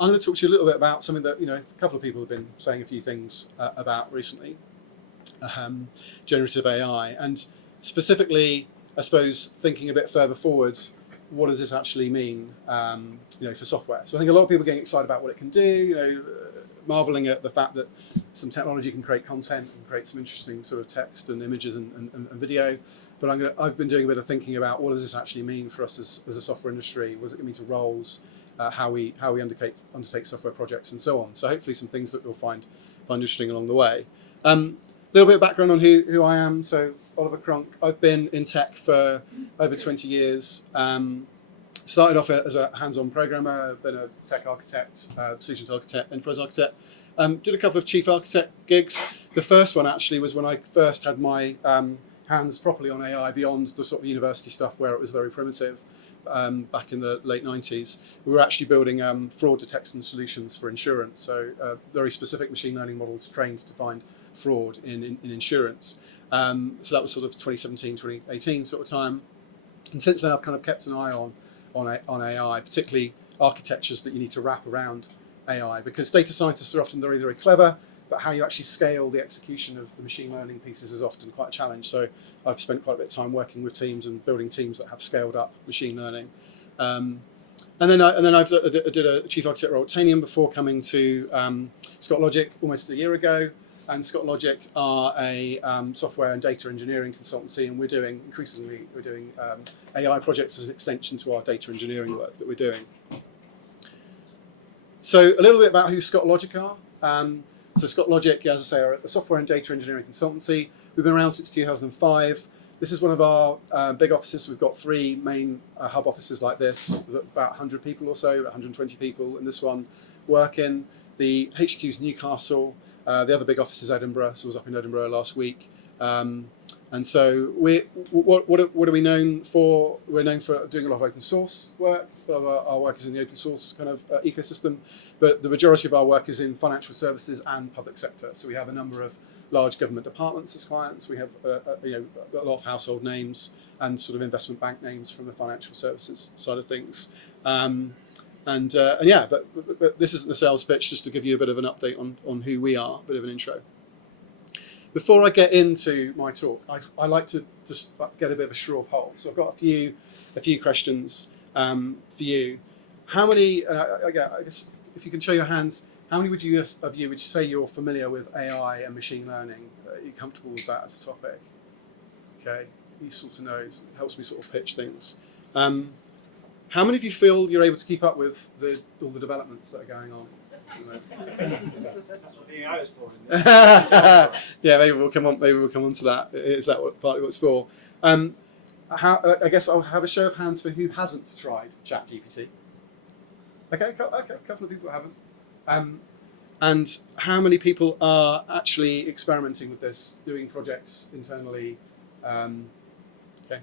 I'm going to talk to you a little bit about something that a couple of people have been saying a few things about recently, generative AI, and specifically, I suppose, thinking a bit further forward, what does this actually mean, for software? So I think a lot of people are getting excited about what it can do, marveling at the fact that some technology can create content and create some interesting sort of text and images and video. But I've been doing a bit of thinking about what does this actually mean for us as a software industry? What does it mean to roles? How we undertake software projects and so on. So hopefully some things that you'll find interesting along the way. A little bit of background on who I am. So Oliver Cronk. I've been in tech for over 20 years. Started off as a hands-on programmer, been a tech architect, solutions architect, enterprise architect. Did a couple of chief architect gigs. The first one actually was when I first had my hands properly on AI beyond the sort of university stuff where it was very primitive. Back in the late 90s, we were actually building fraud detection solutions for insurance. So very specific machine learning models trained to find fraud in insurance. So that was sort of 2017, 2018 sort of time. And since then, I've kind of kept an eye on AI, particularly architectures that you need to wrap around AI, because data scientists are often very, very clever, but how you actually scale the execution of the machine learning pieces is often quite a challenge. So I've spent quite a bit of time working with teams and building teams that have scaled up machine learning. And then I did a chief architect role at Tanium before coming to Scott Logic almost a year ago. And Scott Logic are a software and data engineering consultancy, and we're doing AI projects as an extension to our data engineering work that we're doing. So a little bit about who Scott Logic are. So Scott Logic, as I say, are a software and data engineering consultancy. We've been around since 2005. This is one of our big offices. We've got three main hub offices like this, about 100 people or so, 120 people in this one working. The HQ's Newcastle. The other big office is Edinburgh, so I was up in Edinburgh last week. And so what are we known for? We're known for doing a lot of open source work. Our work is in the open source kind of ecosystem, but the majority of our work is in financial services and public sector. So we have a number of large government departments as clients. We have a lot of household names and sort of investment bank names from the financial services side of things. But this isn't the sales pitch, just to give you a bit of an update on who we are, a bit of an intro. Before I get into my talk, I like to just get a bit of a straw poll. So I've got a few questions for you. How many? I guess if you can show your hands, how many of you would say you're familiar with AI and machine learning? Are you comfortable with that as a topic? Okay, useful to know. It helps me sort of pitch things. How many of you feel you're able to keep up with all the developments that are going on? That's what the AI is for. Yeah, maybe we'll come on to that. Is that partly what it's for? I guess I'll have a show of hands for who hasn't tried ChatGPT. Okay, a couple of people haven't. And how many people are actually experimenting with this, doing projects internally? Okay.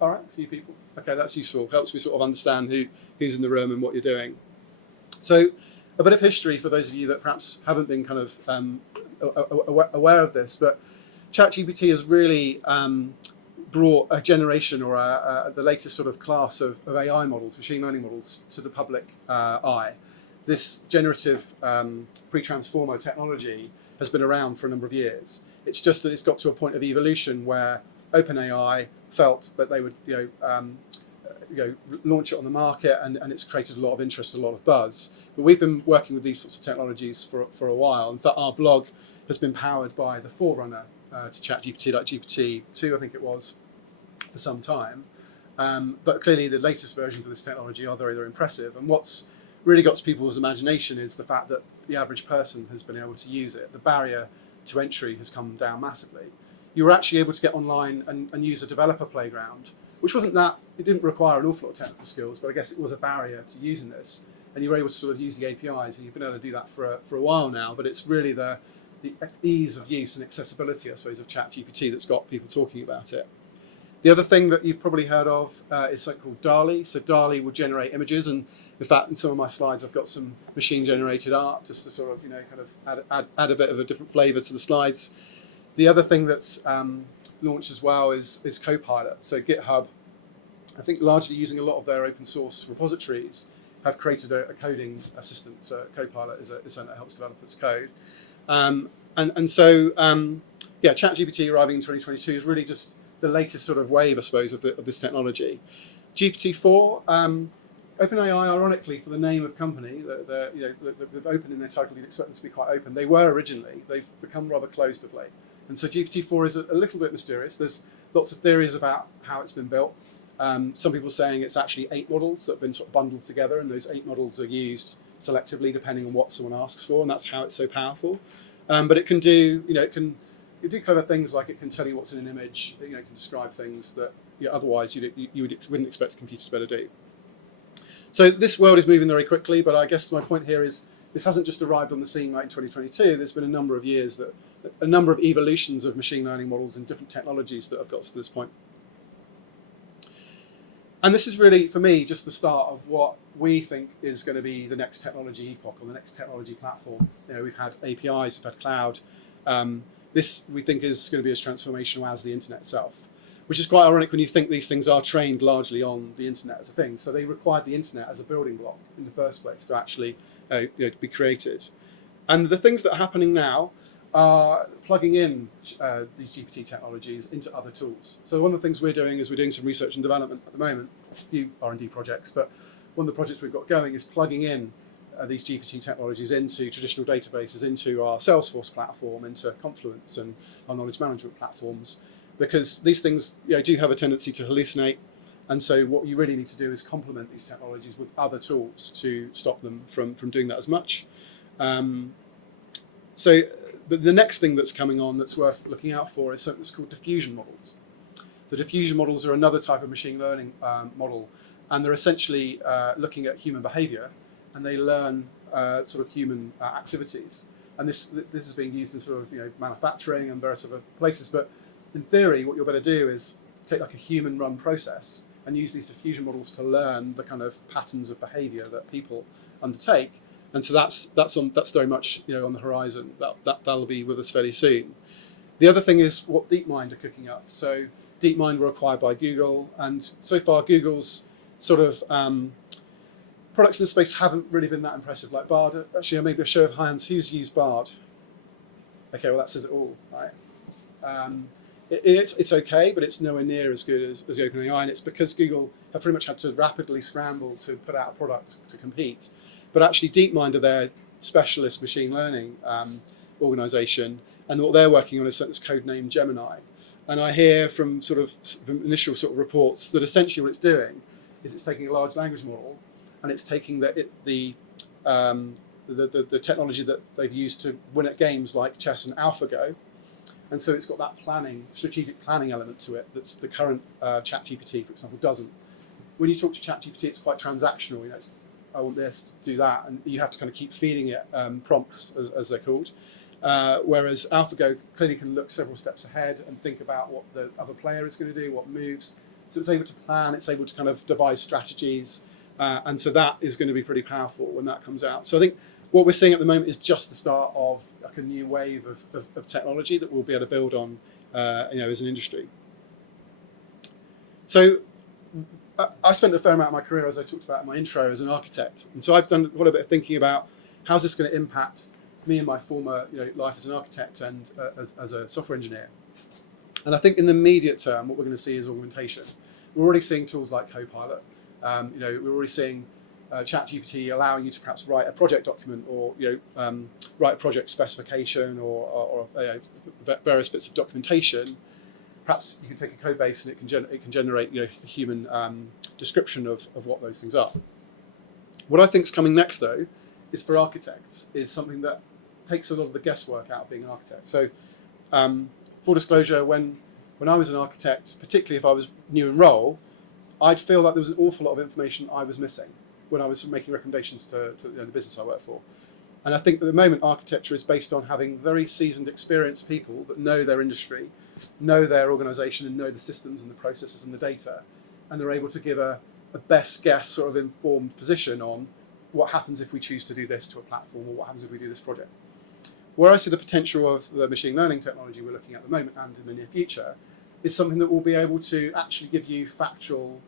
All right, a few people. Okay, that's useful. Helps me sort of understand who's in the room and what you're doing. So, a bit of history for those of you that perhaps haven't been kind of aware of this, but ChatGPT has really brought a generation or the latest sort of class of AI models, machine learning models, to the public eye. This generative pre-transformer technology has been around for a number of years. It's just that it's got to a point of evolution where OpenAI felt that they would launch it on the market, and it's created a lot of interest, a lot of buzz. But we've been working with these sorts of technologies for a while. In fact, our blog has been powered by the forerunner to ChatGPT, like GPT-2, I think it was, for some time. But clearly the latest versions of this technology are very, very impressive. And what's really got to people's imagination is the fact that the average person has been able to use it. The barrier to entry has come down massively. You were actually able to get online and use a developer playground, which wasn't that, it didn't require an awful lot of technical skills, but I guess it was a barrier to using this. And you were able to sort of use the APIs, and you've been able to do that for a while now, but it's really the ease of use and accessibility, I suppose, of ChatGPT that's got people talking about it. The other thing that you've probably heard of is something called DALL-E. So DALL-E will generate images, and in fact, in some of my slides, I've got some machine-generated art just to sort of, kind of add a bit of a different flavour to the slides. The other thing that's launched as well is Copilot. So GitHub, I think largely using a lot of their open source repositories, have created a coding assistant. So Copilot is something that helps developers code. Yeah, ChatGPT arriving in 2022 is really just the latest sort of wave, I suppose, of this technology. GPT-4, OpenAI, ironically, for the name of company, they've opened in their title, you'd expect them to be quite open. They were originally. They've become rather closed of late. And so GPT-4 is a little bit mysterious. There's lots of theories about how it's been built. Some people saying it's actually 8 models that have been sort of bundled together, and those 8 models are used selectively depending on what someone asks for, and that's how it's so powerful. But it can do, it can do clever things like it can tell you what's in an image. It can describe things that otherwise you wouldn't expect a computer to be able to do. So this world is moving very quickly, but I guess my point here is this hasn't just arrived on the scene like in 2022. There's been a number of years a number of evolutions of machine learning models and different technologies that have got to this point. And this is really, for me, just the start of what we think is going to be the next technology epoch or the next technology platform. We've had APIs, we've had cloud. This, we think, is going to be as transformational as the internet itself, which is quite ironic when you think these things are trained largely on the internet as a thing. So they required the internet as a building block in the first place to actually to be created. And the things that are happening now are plugging in these GPT technologies into other tools. So one of the things we're doing is we're doing some research and development at the moment, a few R&D projects, but one of the projects we've got going is plugging in these GPT technologies into traditional databases, into our Salesforce platform, into Confluence and our knowledge management platforms, because these things do have a tendency to hallucinate. And so what you really need to do is complement these technologies with other tools to stop them from doing that as much. But the next thing that's coming on that's worth looking out for is something that's called diffusion models. The diffusion models are another type of machine learning model, and they're essentially looking at human behavior, and they learn sort of human activities. And this is being used in sort of manufacturing and various other places. But in theory, what you're better do is take like a human-run process and use these diffusion models to learn the kind of patterns of behavior that people undertake. And so that's very much on the horizon. That'll be with us fairly soon. The other thing is what DeepMind are cooking up. So DeepMind were acquired by Google, and so far Google's sort of products in the space haven't really been that impressive. Like Bard, actually, maybe a show of hands, who's used Bard? Okay, well that says it all, right? It's okay, but it's nowhere near as good as OpenAI, and it's because Google have pretty much had to rapidly scramble to put out a product to compete. But actually, DeepMind are their specialist machine learning organization, and what they're working on is something that's codenamed Gemini. And I hear from initial sort of reports that essentially what it's doing is it's taking a large language model and it's taking the technology that they've used to win at games like chess and AlphaGo, and so it's got that strategic planning element to it that's the current ChatGPT, for example, doesn't. When you talk to ChatGPT, it's quite transactional. It's, I want this, do that, and you have to kind of keep feeding it prompts, as they're called. Whereas AlphaGo clearly can look several steps ahead and think about what the other player is going to do, what moves. So it's able to plan, it's able to kind of devise strategies, and so that is going to be pretty powerful when that comes out. So I think what we're seeing at the moment is just the start of like a new wave of technology that we'll be able to build on, as an industry. So I spent a fair amount of my career, as I talked about in my intro, as an architect, and so I've done quite a bit of thinking about how's this going to impact me and my former life as an architect and as a software engineer. And I think in the immediate term, what we're going to see is augmentation. We're already seeing tools like Copilot. We're already seeing ChatGPT allowing you to perhaps write a project document or write a project specification or various bits of documentation. Perhaps you can take a code base and it can generate a human description of what those things are. What I think is coming next, though, is for architects, is something that takes a lot of the guesswork out of being an architect. So, full disclosure, when I was an architect, particularly if I was new in role, I'd feel like there was an awful lot of information I was missing when I was making recommendations to the business I work for. And I think at the moment architecture is based on having very seasoned, experienced people that know their industry, know their organisation, and know the systems and the processes and the data, and they're able to give a best guess sort of informed position on what happens if we choose to do this to a platform, or what happens if we do this project. Where I see the potential of the machine learning technology we're looking at the moment and in the near future is something that will be able to actually give you factual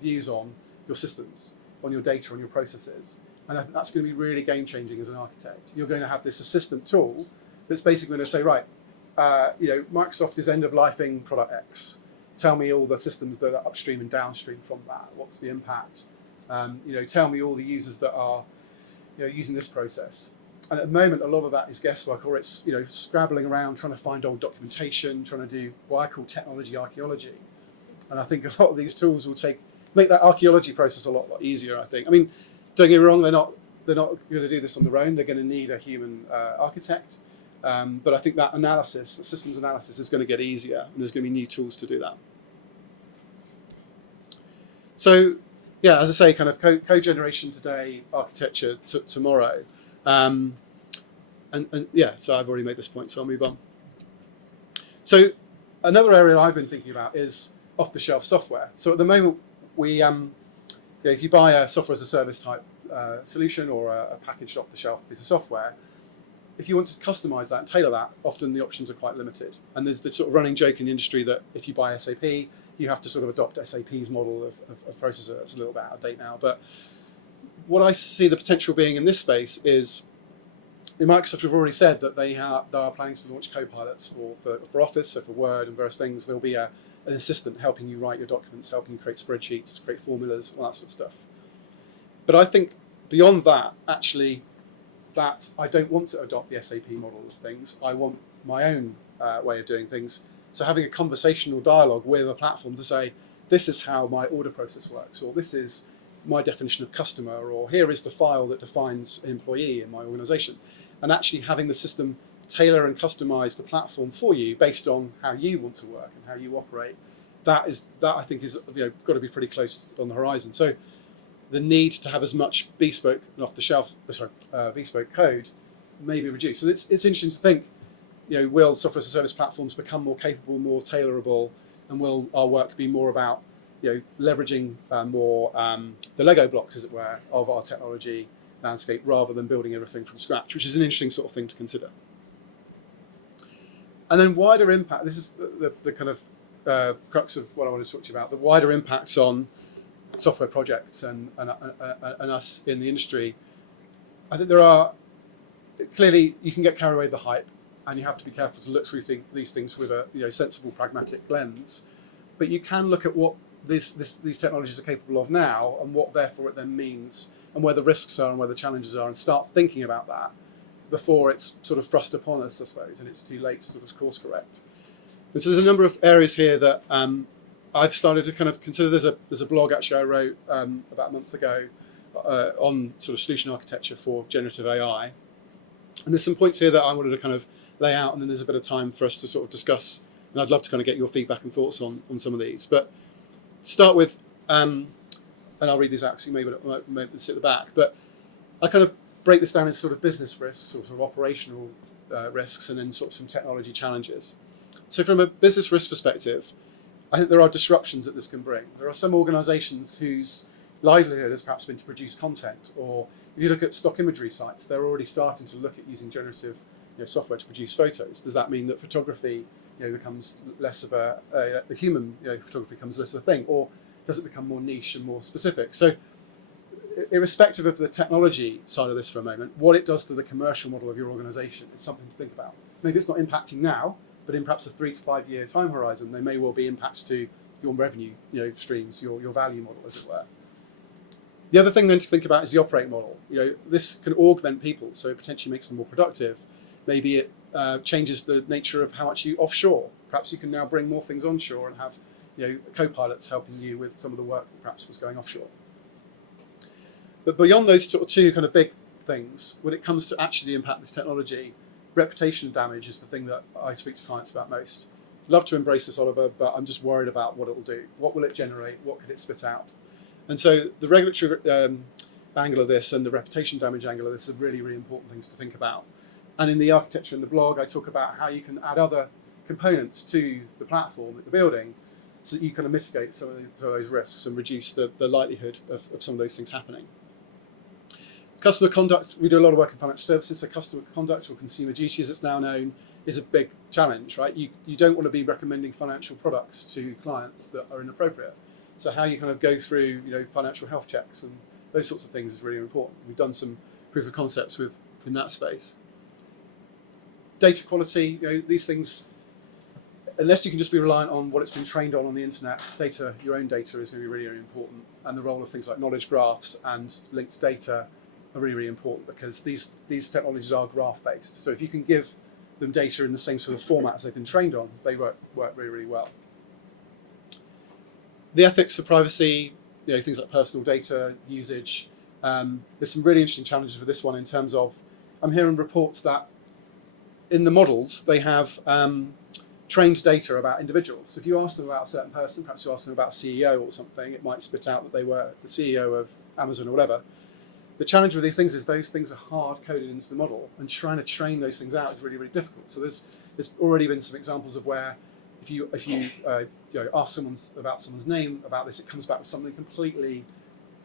views on your systems. on your data, on your processes. And I think that's going to be really game-changing as an architect. You're going to have this assistant tool that's basically going to say, right, Microsoft is end-of-lifing product X. Tell me all the systems that are upstream and downstream from that. What's the impact? Tell me all the users that are using this process. And at the moment, a lot of that is guesswork, or it's scrabbling around trying to find old documentation, trying to do what I call technology archaeology. And I think a lot of these tools will make that archaeology process a lot easier. I think. I mean, don't get me wrong; they're not going to do this on their own. They're going to need a human architect. But I think that analysis, the systems analysis, is going to get easier, and there's going to be new tools to do that. So, yeah, as I say, kind of code generation today, architecture tomorrow. And yeah, so I've already made this point, so I'll move on. So another area I've been thinking about is off-the-shelf software. So at the moment, if you buy a software as a service type solution or a packaged off-the-shelf piece of software, if you want to customize that and tailor that, often the options are quite limited. And there's the sort of running joke in the industry that if you buy SAP, you have to sort of adopt SAP's model of processor. It's a little bit out of date now. But what I see the potential being in this space is, Microsoft have already said that they are planning to launch co-pilots for Office, so for Word and various things. There'll be an assistant helping you write your documents, helping you create spreadsheets, create formulas, all that sort of stuff. But I think beyond that, actually, that I don't want to adopt the SAP model of things. I want my own way of doing things. So having a conversational dialogue with a platform to say, this is how my order process works, or this is my definition of customer, or here is the file that defines an employee in my organization. And actually having the system tailor and customize the platform for you based on how you want to work and how you operate, that I think is got to be pretty close on the horizon. So the need to have as much bespoke and off-the-shelf, bespoke code may be reduced. So it's interesting to think, will software as a service platforms become more capable, more tailorable, and will our work be more about leveraging more the Lego blocks, as it were, of our technology landscape rather than building everything from scratch, which is an interesting sort of thing to consider. And then wider impact, this is the kind of crux of what I want to talk to you about, the wider impacts on software projects and us in the industry. I think there are, clearly you can get carried away with the hype, and you have to be careful to look through these things with a sensible, pragmatic lens. But you can look at what these technologies are capable of now, and what therefore it then means, and where the risks are and where the challenges are, and start thinking about that before it's sort of thrust upon us, I suppose, and it's too late to sort of course correct. And so there's a number of areas here that I've started to kind of consider. There's a blog actually I wrote about a month ago on sort of solution architecture for generative AI. And there's some points here that I wanted to kind of lay out, and then there's a bit of time for us to sort of discuss. And I'd love to kind of get your feedback and thoughts on some of these. But to start with, and I'll read these out because you may sit at the back, but I kind of break this down into sort of business risks, sort of operational risks, and then sort of some technology challenges. So from a business risk perspective, I think there are disruptions that this can bring. There are some organisations whose livelihood has perhaps been to produce content, or if you look at stock imagery sites, they're already starting to look at using generative software to produce photos. Does that mean that photography becomes less of the human photography becomes less of a thing, or does it become more niche and more specific? So irrespective of the technology side of this for a moment, what it does to the commercial model of your organisation is something to think about. Maybe it's not impacting now, but in perhaps a 3 to 5 year time horizon, there may well be impacts to your revenue streams, your value model, as it were. The other thing then to think about is the operating model. This can augment people, so it potentially makes them more productive. Maybe it changes the nature of how much you offshore. Perhaps you can now bring more things onshore and have co-pilots helping you with some of the work that perhaps was going offshore. But beyond those sort of two kind of big things, when it comes to actually the impact of this technology, reputation damage is the thing that I speak to clients about most. Love to embrace this, Oliver, but I'm just worried about what it will do. What will it generate? What could it spit out? And so the regulatory angle of this and the reputation damage angle of this are really, really important things to think about. And in the architecture and the blog, I talk about how you can add other components to the platform at the building so that you kind of mitigate some of those risks and reduce the likelihood of some of those things happening. Customer conduct, we do a lot of work in financial services, so customer conduct, or consumer duty as it's now known, is a big challenge, right? You don't want to be recommending financial products to clients that are inappropriate. So how you kind of go through financial health checks and those sorts of things is really important. We've done some proof of concepts in that space. Data quality, these things, unless you can just be reliant on what it's been trained on the internet, your own data is going to be really, really important. And the role of things like knowledge graphs and linked data are really, really important, because these technologies are graph-based. So if you can give them data in the same sort of format as they've been trained on, they work really, really well. The ethics for privacy, things like personal data usage. There's some really interesting challenges with this one in terms of, I'm hearing reports that in the models they have trained data about individuals. So if you ask them about a certain person, perhaps you ask them about a CEO or something, it might spit out that they were the CEO of Amazon or whatever. The challenge with these things is those things are hard coded into the model, and trying to train those things out is really, really difficult. So there's already been some examples of where if you ask someone about someone's name about this, it comes back with something completely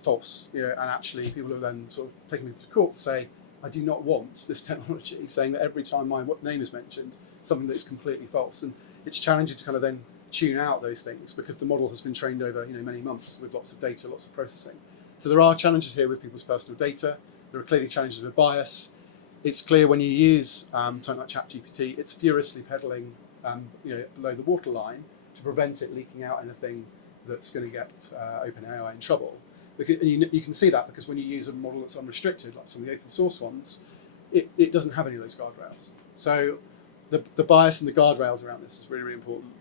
false. And actually people have then sort of taken people to court to say, I do not want this technology saying that every time my name is mentioned, something that's completely false. And it's challenging to kind of then tune out those things, because the model has been trained over many months with lots of data, lots of processing. So there are challenges here with people's personal data. There are clearly challenges with bias. It's clear when you use something like ChatGPT, it's furiously peddling below the waterline to prevent it leaking out anything that's going to get OpenAI in trouble. Because, and you can see that because when you use a model that's unrestricted, like some of the open source ones, it doesn't have any of those guardrails. So the bias and the guardrails around this is really, really important.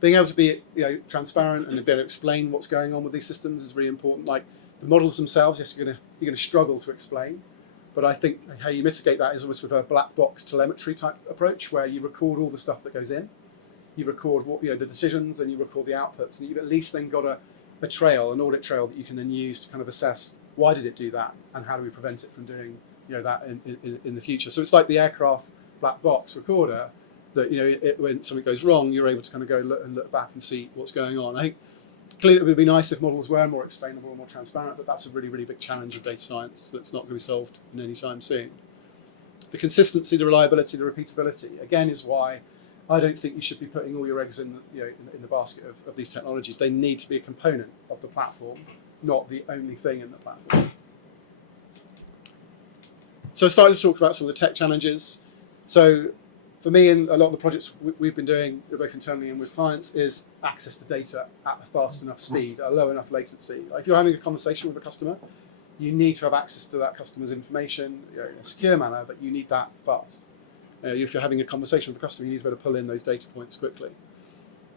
Being able to be transparent and be able to explain what's going on with these systems is really important. Like the models themselves, yes, you're going to struggle to explain, but I think how you mitigate that is almost with a black box telemetry type approach, where you record all the stuff that goes in, you record what the decisions, and you record the outputs, and you've at least then got a trail, an audit trail that you can then use to kind of assess why did it do that, and how do we prevent it from doing that in the future. So it's like the aircraft black box recorder that when something goes wrong, you're able to kind of go look back and see what's going on. I think clearly it would be nice if models were more explainable and more transparent, but that's a really, really big challenge of data science that's not going to be solved in any time soon. The consistency, the reliability, the repeatability, again, is why I don't think you should be putting all your eggs in the basket of these technologies. They need to be a component of the platform, not the only thing in the platform. So I started to talk about some of the tech challenges. So for me, in a lot of the projects we've been doing, both internally and with clients, is access to data at a fast enough speed, a low enough latency. If you're having a conversation with a customer, you need to have access to that customer's information in a secure manner, but you need that fast. If you're having a conversation with a customer, you need to be able to pull in those data points quickly.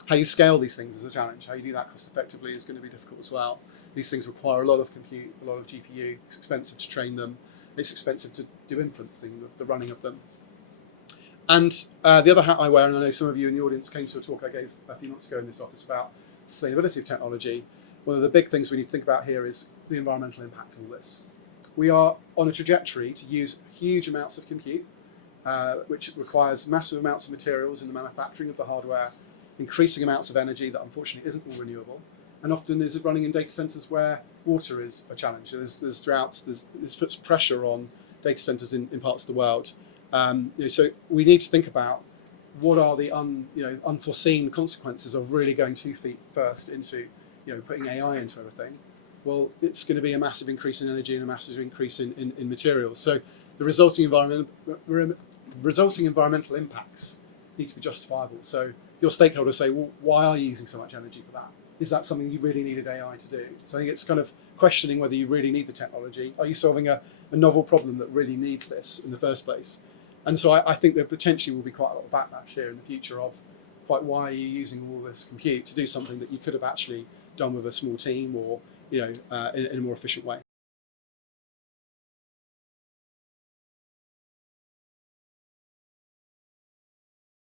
How you scale these things is a challenge. How you do that cost effectively is going to be difficult as well. These things require a lot of compute, a lot of GPU. It's expensive to train them. It's expensive to do inferencing, the running of them. And the other hat I wear, and I know some of you in the audience came to a talk I gave a few months ago in this office about sustainability of technology. One of the big things we need to think about here is the environmental impact of all this. We are on a trajectory to use huge amounts of compute, which requires massive amounts of materials in the manufacturing of the hardware, increasing amounts of energy that unfortunately isn't all renewable, and often is running in data centers where water is a challenge. There's droughts, this puts pressure on data centers in parts of the world. So we need to think about what are the unforeseen consequences of really going 2 feet first into putting AI into everything. Well, it's going to be a massive increase in energy and a massive increase in materials. So the resulting environmental impacts need to be justifiable. So your stakeholders say, well, why are you using so much energy for that? Is that something you really needed AI to do? So I think it's kind of questioning whether you really need the technology. Are you solving a novel problem that really needs this in the first place? And so I think there potentially will be quite a lot of backlash here in the future of, like, why are you using all this compute to do something that you could have actually done with a small team or in a more efficient way?